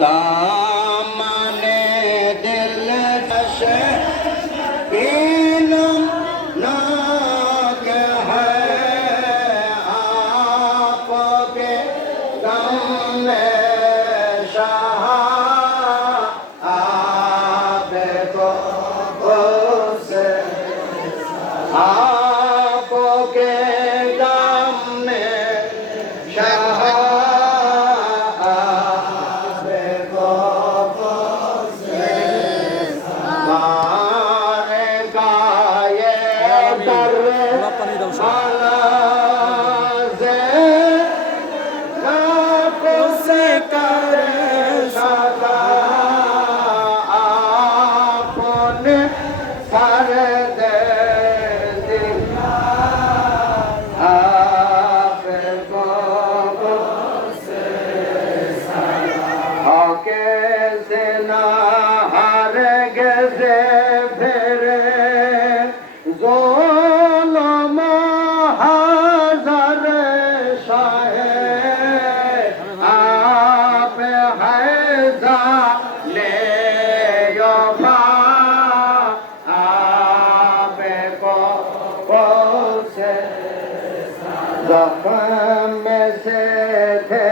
दामने दिल नशे इल्म नाक है आपके गम में शाह आपको उसे आपके गम में शाह जख्म से थे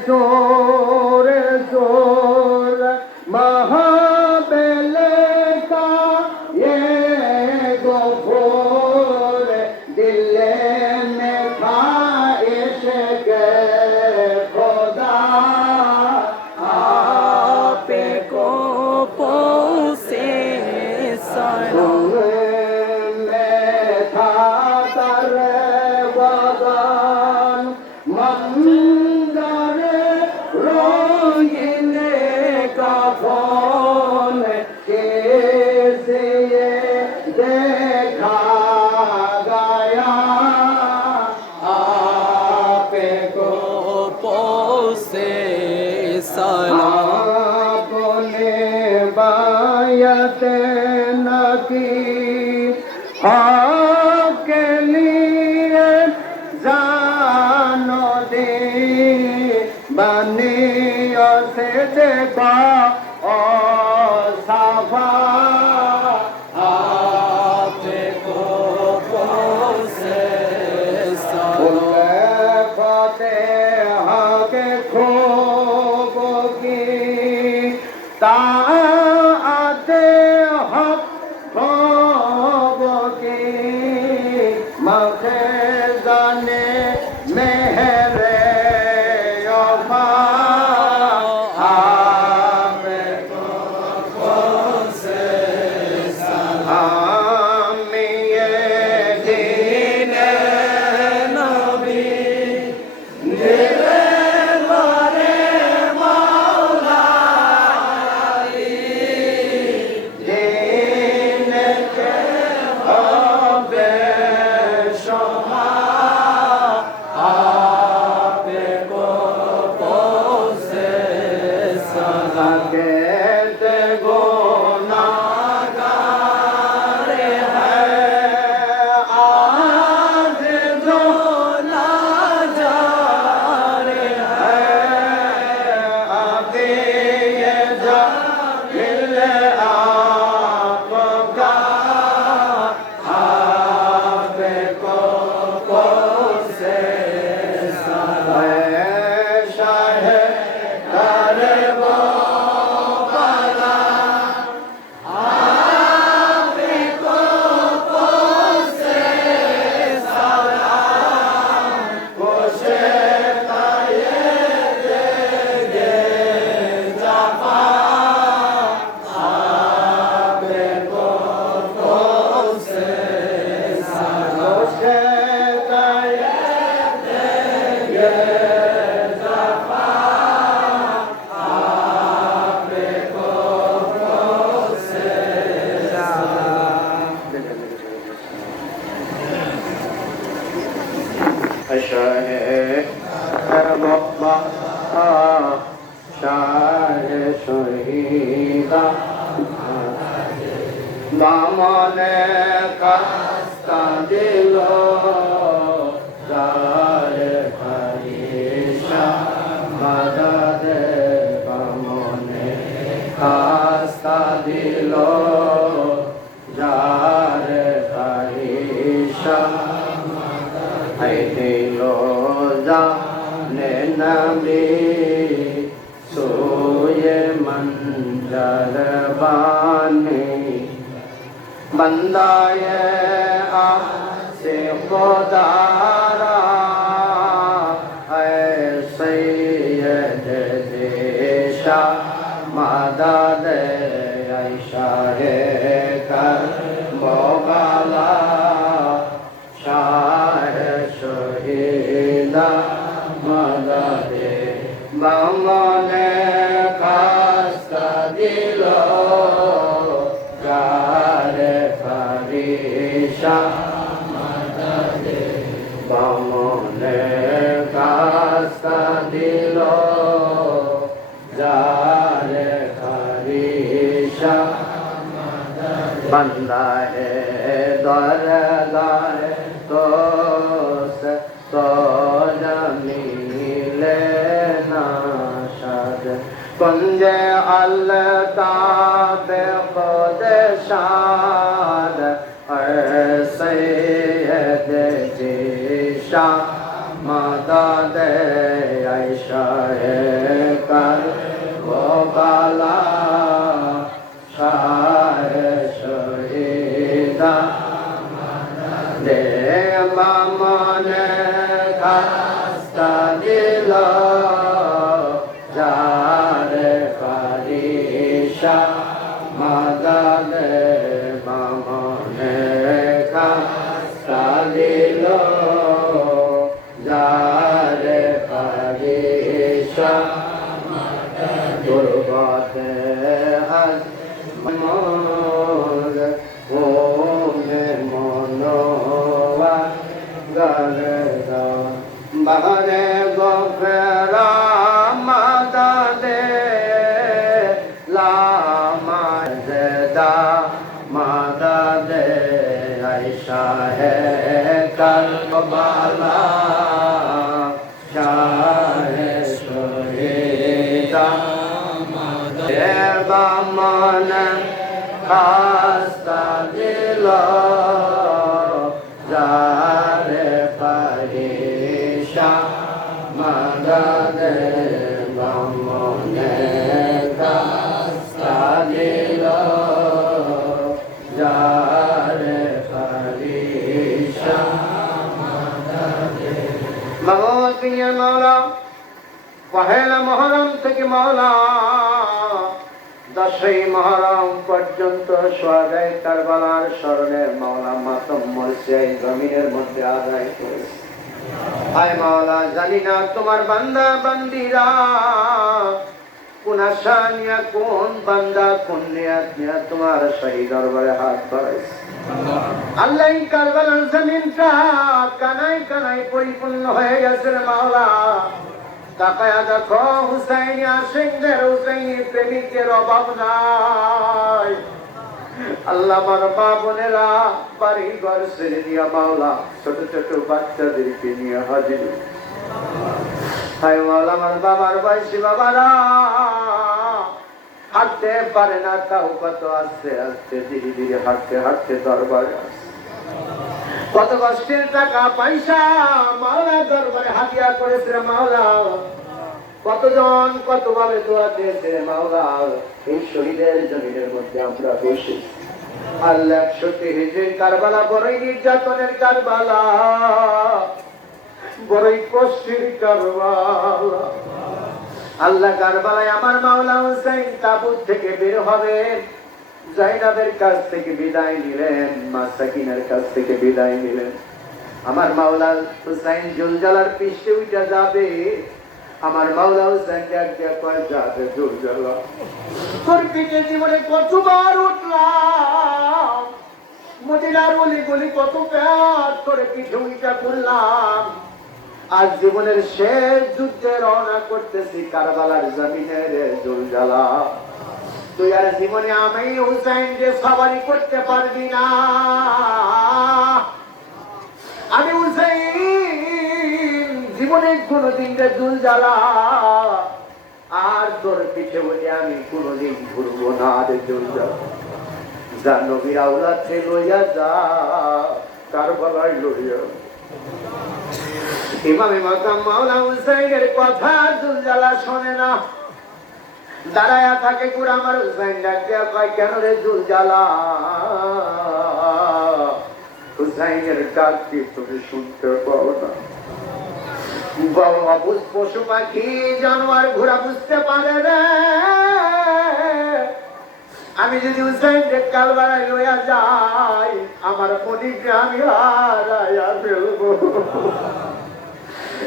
जोर जोर महाबल का ये गफूर दिल में ख्वाहिश के खुदा आप को पोसे सलाम आपके लिए जानो दे बनियों से देखा और साफा आपको पोसे फते के खूबों की ताते हक मखज़ाने मेहरे वफा आपको पोसे सलाम ये दीन नबी दिल मारे मौला अली दीन के दामने कस्ता दिलो जार फरीशा मदद बमो দিল যার ফারিসা হাই দিল জানে নবী सोए मंजर बाने बंदाए आसे खुदारा ऐसे देशा मदद ऐशा कर मोगला शाह शहीदा मदद बामने कास्ता दिल जारे फरिशा मददे बामने कास्ता दिल जारे फरिशा बंदा है दरगाह तो से तो मिले कुंजे अल्ताफ खुद शाद सैयद जीशा मदद ऐशा कर वो बाला शाह शहीदा दे बामन खास्ता दिल मदद बामने खास्ता दिल जारे फरिशा गुरबत मोर ओमे मनोवा गरदा बहरे गोफरा मददे मदद ऐशा है करबला शाह शहीदा बामन खास्ता दिल जारे फरिशा मदद बामन खास्ता दिल जारे फरिशा मौत पिया मौला पहला मुहर्रम থেকে मौला 10ই মুহররম পর্যন্ত সোহাদায়ে কারবালার স্মরণে মওলা মাতম মরসে জমিনের মধ্যে আদায় করেছে। হায় মওলা জানি না তোমার বান্দা বান্দীরা কোন আশা নিয়ে কোন বান্দা কোন নিয়ত নিয়ে তোমার শাহী দরবারে হাত বাড়াইছে। আল্লাহ এই কারবালার জমিনটা কানায় কানায় পরিপূর্ণ হয়ে গেছে মওলা। তাকায়া দেখো হুসাইনি আশিকদের হুসাইনি প্রেমিকের অভাব নাই। আল্লাহ আমার মা বোনেরা বাড়ি ঘর ছেড়ে দিয়া মাওলা ছোট ছোট বাচ্চাদেরকে নিয়ে হাজির। হায় মাওলা আমার বাবার বয়সী বাবারা হাঁটতে পারে না, তাও কত আস্তে আস্তে ধীরে ধীরে হাঁটতে হাঁটতে দরবারে আসে। কত কষ্টের টাকা পয়সা মাওলা দরবারে হাদিয়া করেছে মাওলা। কতজন কতভাবে দোয়া দিয়েছে মাওলা। এই শহীদের জমিনের মধ্যে আমরা বসে আল্লাহ 61 হিজরির কারবালা বড়ই নির্যাতনের কারবালা, বড়ই কষ্টের কারবালা। আল্লাহ কারবালায় আমার মাওলা হুসাইন তাবুত থেকে বের হবেন, জাইনাবের কাছ থেকে বিদায় নিলেন, মা সাকিনার কাছ থেকে বিদায় নিলেন। আমার মাওলা হুসাইন জুলজালার পৃষ্ঠে উঠে যাবে। আমার মাওলা হুসাইন ডাকতে কয় যাবে জুলজালা তোর পিঠে জীবনে কতবার উঠলাম, মদিনার গলি গলি কত প্যার করে পিঠে উঠা করলাম, আজ জীবনের শেষ যুদ্ধে রওনা করতেছি কারবালার জমিনে রে জুলজালা। তুই আর জীবনে আমি হুসাইনকে সবারই করতে পারবি না। আমি হুসাইন জীবনে কোনদিন রে জুলজালা আর তোর পিছে বলে আমি কোনোদিন ঘুরবো না রে জুলজালা। যা নবীর আওলাদকে লইয়া যা, কারবালায় লইয়া। ইমামে মাকাম মাওলা হুসাইনের কথা জুলজালা শোনে না, দাঁড়ায়া থাকে। পুরা আমার হুসাইন ডাকিয়া কয়, কেন রে জুলজালা? হুসাইনের ডাক কি তুমি শুনতে পাও না? পশু পাখি জানোয়ার ঘোড়া বুঝতে পারে রে। আমি যদি হুসাইনকে কারবালায় লইয়া যাই, আমার মনিকে আমি হারাইয়া ফেলবো।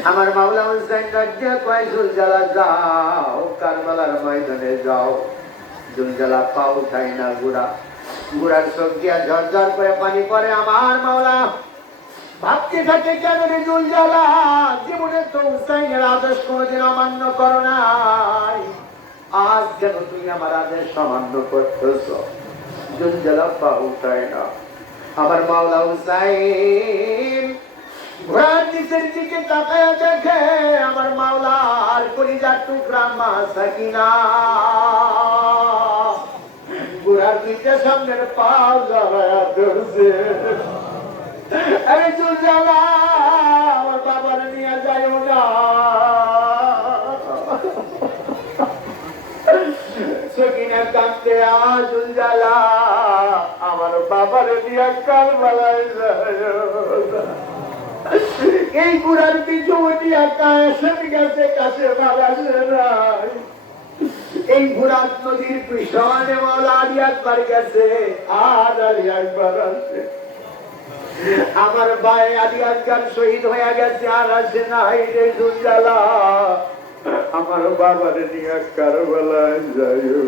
আমার মাওলা হুসাইন রাজ্যে কয়, জুলজালা যাও, কারবালার ময়দানে যাও। জুলজালা পা উঠাই না, গুড়ার চোখ দিয়া ঝরঝর করে পানি পড়ে। আমার মাওলা ভাবতে থাকে, কেন রে জুলজালা? জীবনে তো হুসাইনের আদেশ কোনোদিন অমান্য করো নাই, আজ কেন তুমি আমার আদেশ অমান্য করতেছ? জুলজালা পা উঠায় না। আমার মাওলা হুসাইন ঘোড়ার নিচের দিকে তাকায় দেখে আমার মাওলার কলিজার টুকরা মা সাকিনা ঘোড়ার নিচে সামনের পাও জ্বালায়া ধরছে। আরে জুলজালা, আমার বাবার নিয়ে যাইও না। সকিনা কাঁদতে, জুলজালা, আমার বাবার নিয়ে কারবালায় যাইও না। এই বুড়ার পিছু উঠিয়া কাশেম গেছে, কাছে বাড়াছে নাই। এই বুড়ার নদীর পিছনে মাওলা আলী আকবর গেছে, আর আলী আকবর আছে। আমার ভাই আলী আকবর শহীদ হয়ে গেছে, আর আছে নাই রে জুলজালা। আমার বাবার নিয়ে কারবালায় যাইও,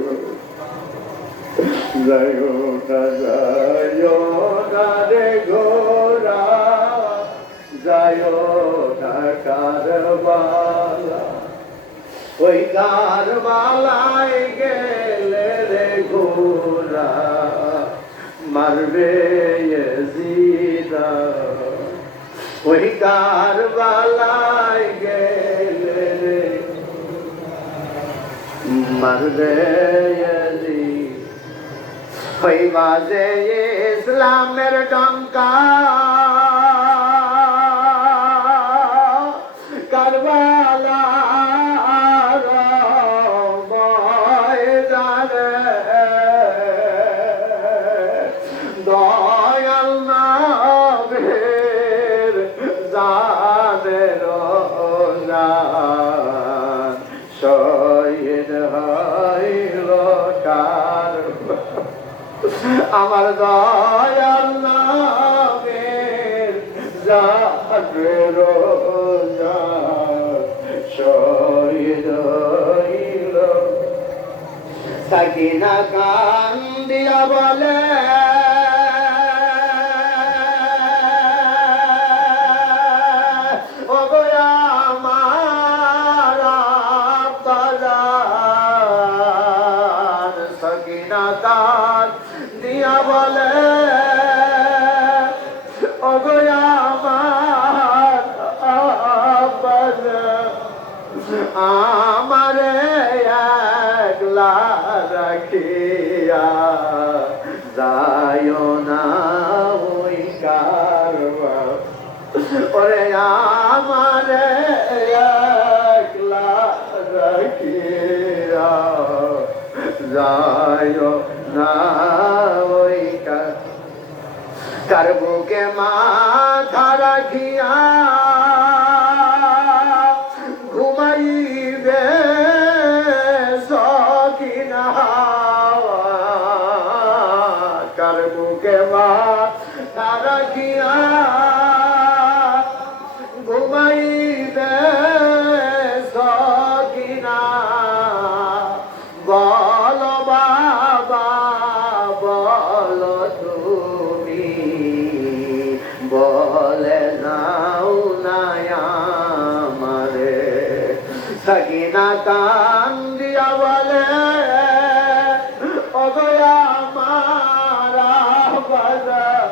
যাইও না, যাইও না রে ঘোড়া, যাইও না কারবালা। ওই কারবালায় গেলে রে ঘোড়া মারবে ইয়াজিদা। ওই কারবালায় গেলে রে মারবে ইয়াজিদ। ওই বাজে ইসলামের ডঙ্কা, কারবালার ময়দানে দয়াল নবীর জানের জান শহীদ হইল আমার দয়াল নবীর জানের শহীদ হইল। সাকিনা কান্দিয়া বলে, ও গো আমার আব্বাজান। সাকিনা কান্দিয়া বলে, ও গো আমার আব্বাজান, আমারে একলা রাখিয়া যাইও না ওই কারবালা। ওরে আমারে একলা রাখিয়া যাইও না ওই কার বুকে মাথা রাখিয়া ঘুমাইবে সকিনা। কার বুকে মাথা রাখিয়া ঘুমাইবে সকিনা। বলো বাবা, বলো তুমি, বলে নাও না আমারে। সাকিনা কান্দিয়া বলে, ও গো আমার আব্বাজান,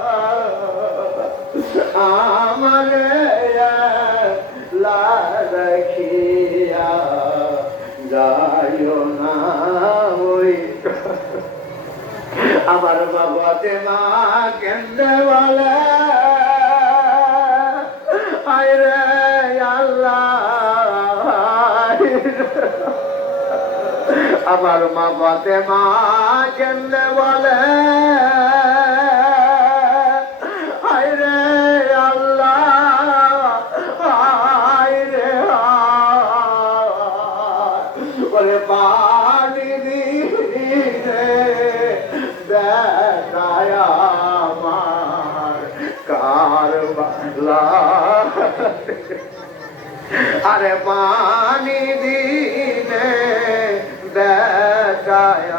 আমার বাবাতে মা কেন্দে বলে আইরে আল্লাহ, আমার মা বাতে মা কেন্দে বলে আইরে আল্লাহ, আইরে বলে পানি দিনে দেখায় আমার কারবালা, আরে পানি দিনে দেখায়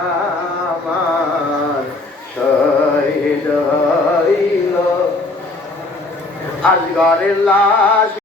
আমার শহীদ হইল আজগরের লাশ।